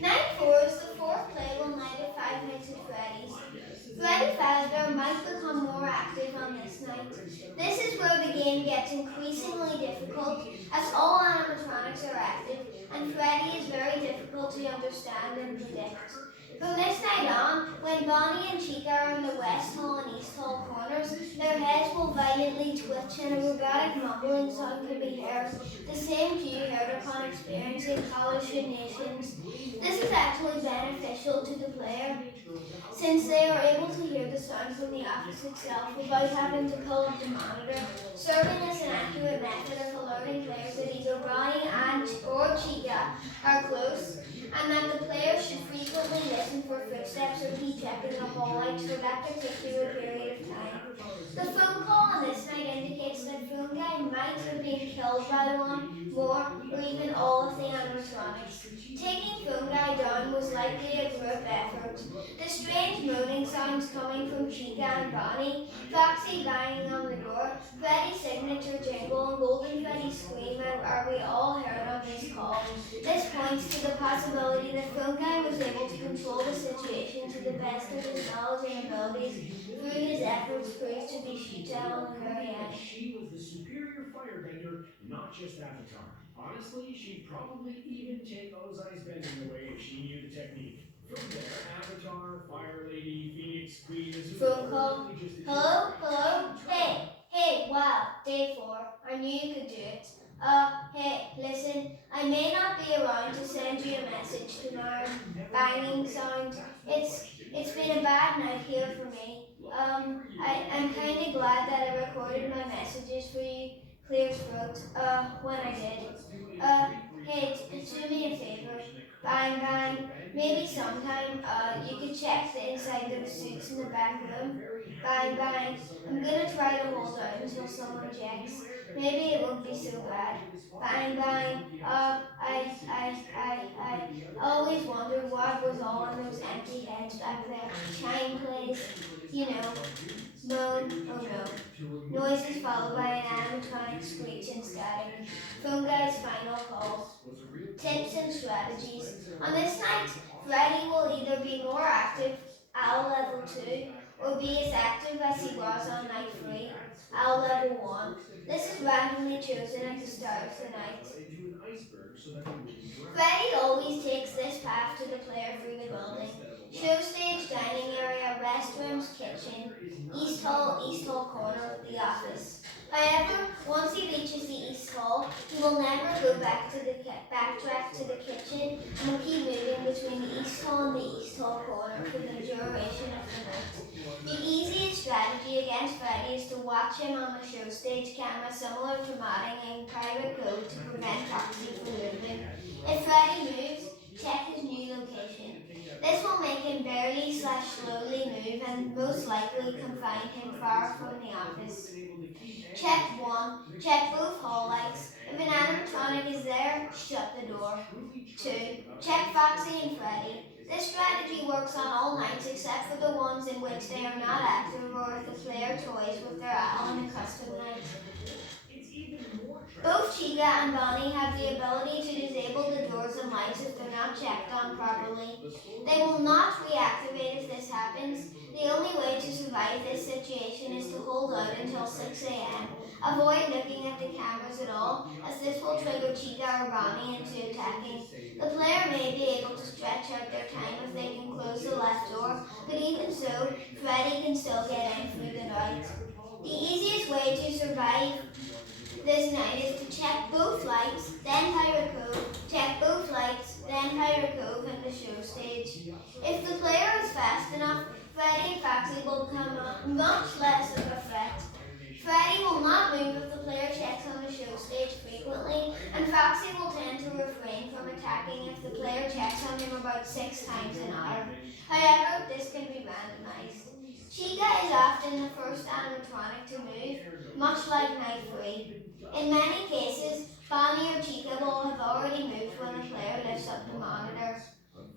Night 4 is the fourth playable night at 5 nights at Freddy's. Freddy Fazbear might become more active on this night. This is where the game gets increasingly difficult as all animatronics are active and Freddy is very difficult to understand and predict. From this night on, when Bonnie and Chica are in the West Hall and East Hall corners, their heads will violently twitch and a robotic mumbling sound can be heard, the same cue heard upon experiencing hallucinations. This is actually beneficial to the player since they are able to hear the sound from the office itself without having to pull up the monitor, serving as an accurate method of alerting players that either Bonnie and or Chica are close, and that the player should frequently listen for footsteps or keep checking the hall lights for that particular period of time. The phone call on this night indicates that Phone Guy might have been killed by one, more, or even all of the animatronics. Taking Phone Guy down was likely a group effort. The strange moaning sounds coming from Chica and Bonnie, Foxy banging on the door, Freddy's signature jingle, and Golden Freddy's scream are we all heard on this call. This points to the possibility that Phone Guy was able to control the situation to the best of his knowledge and abilities through his efforts proved to be futile and very end. She was the superior firebender, not just Avatar. Honestly, she'd probably even take Ozai's bending away if she knew the technique. From there, Avatar, Fire Lady, Phoenix, Queen, Azula Phone were call. likely just additional Hello? ranks Hello? given Hey, time. hey, wow, day 4. I knew you could do it. Hey, listen, I may not be around to send you a message tomorrow. Banging sound. It's been a bad night here for me. I'm kinda glad that I recorded my messages for you. Clear throat. When I did. Hey, do me a favor. Bang, bang. Maybe sometime, you could check the inside those suits in the back room. Bang, bang. I'm gonna try to hold out until someone checks. Maybe it won't be so bad. Bang, bang. I always wondered what was all in those empty heads back there. Chime plays, you know, moan, oh no. Noises followed by an animatronic screech and static. Phone Guy's final call. Tips and strategies. On this night, Freddy will either be more active, Owl level 2, or be as active as he was on night 3, Owl level 1. This is randomly chosen at the start of the night. Freddy always takes this path to the player through the building. Show stage, dining area, restrooms, kitchen, East Hall corner, the office. However, once he reaches the East Hall, he will never go backtrack to the kitchen and will keep moving between the East Hall and the East Hall corner for the duration of the night. The easiest strategy against Freddy is to watch him on the show stage camera similar to modding in private code to prevent Foxy from moving. If Freddy moves, check his new location. This will make him barely slash slowly move and most likely confine him far from the office. Check 1. Check both hall lights. If an animatronic is there, shut the door. 2. Check Foxy and Freddy. This strategy works on all nights except for the ones in which they are not active or if the player toys with their owl on a custom night. Both Chica and Bonnie have the ability to disable the doors and lights if they're not checked on properly. They will not reactivate if this happens. The only way to survive this situation is to hold out until 6 a.m. Avoid looking at the cameras at all, as this will trigger Chica or Bonnie into attacking. The player may be able to stretch out their time if they can close the left door, but even so, Freddy can still get in through the night. The easiest way to survive this night is to check both lights, then Pirate Cove, check both lights, then Pirate Cove and the show stage. If the player is fast enough, Freddy and Foxy will become much less of a threat. Freddy will not move if the player checks on the show stage frequently, and Foxy will tend to refrain from attacking if the player checks on him about 6 times an hour. However, this can be randomized. Chica is often the first animatronic to move, much like Night 3. In many cases, Bonnie or Chica will have already moved when the player lifts up the monitor.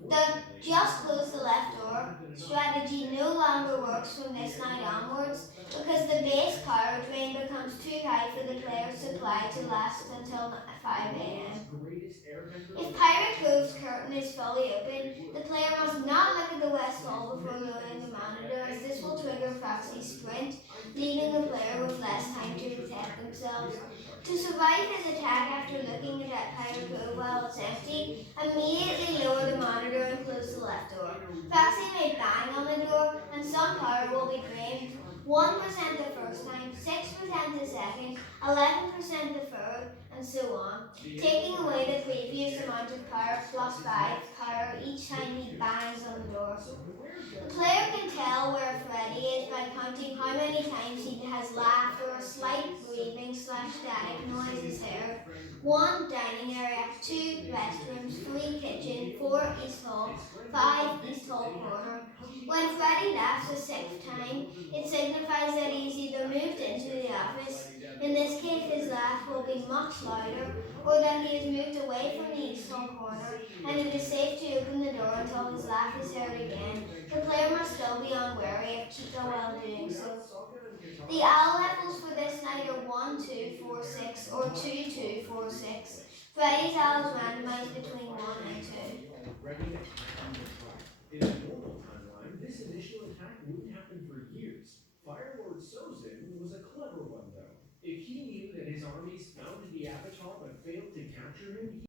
The just close the left door strategy no longer works from this night onwards because the base power power drain becomes too high for the player's supply to last until 5 World's a.m. greatest airbender If was Pirate also Cove's enough curtain is power fully to open, create wood. the player must Now, not look at the west it wall is before many lowering thanks the to monitor, as egg this will trigger lost its Proxy's life as well. sprint, I think leaving they've the just player with found a less new time to nature protect factor, the themselves. avatar To state. survive It's his attack slowly after getting looking worse at as Pirate soon as Cove people while it's empty, approximated, immediately I lower the do monitor think and that close the we're left door. in a Proxy really may bang on bad the place door, and after some power will wasting be Pirate drained. Charm. It is 1% the so first time, annoying. It 6% the second, forces 11% the third, and so on, the taking end of away any the type of previous gadget amount of defense power plus is 5 next power chapter each time he Breakthrough. bangs on the door. So where The does player can Breakthrough tell come where in Freddy in is by all of counting these how many ways? times he has Well, laughed my or a answer slight is simple. breathing You slash might static want to noise send is his old heard. friend 1 Roy dining his area, space 2 destination as restrooms, new 3 adventure will kitchen, be 4 Omaha. east hall, His friends were 5 east convinced hall they'd have to corner. become the When avatar Freddy to laughs a jump 6th over the time, northern it water line. signifies that Well, he's either after moved Egg's into the getting him office, sliding down the in this rocky case road his as laugh will be is, much hoping to louder, recover or that he has Egg moved away from the and east hall corner, zany and it is safe to open the door I tell you until his what, laugh is your heard new again. The adventure player will must still be absolutely on rock. wary of Chica while Frankly, doing without so. Sokka and The Katara owl together levels in for this back, night are 1, Breakthrough 2, faces a 4, path 6, or 2, much 2, closer to 4, reaching 6. place. Freddy's His owl is friends will randomized discover a between 1 fire and lady 2. army already attacking the tribe. In a normal timeline, this initial attack wouldn't happen for years. Fire Lord Sozin was a clever one, though. If he knew that his armies found the Avatar but failed to capture him,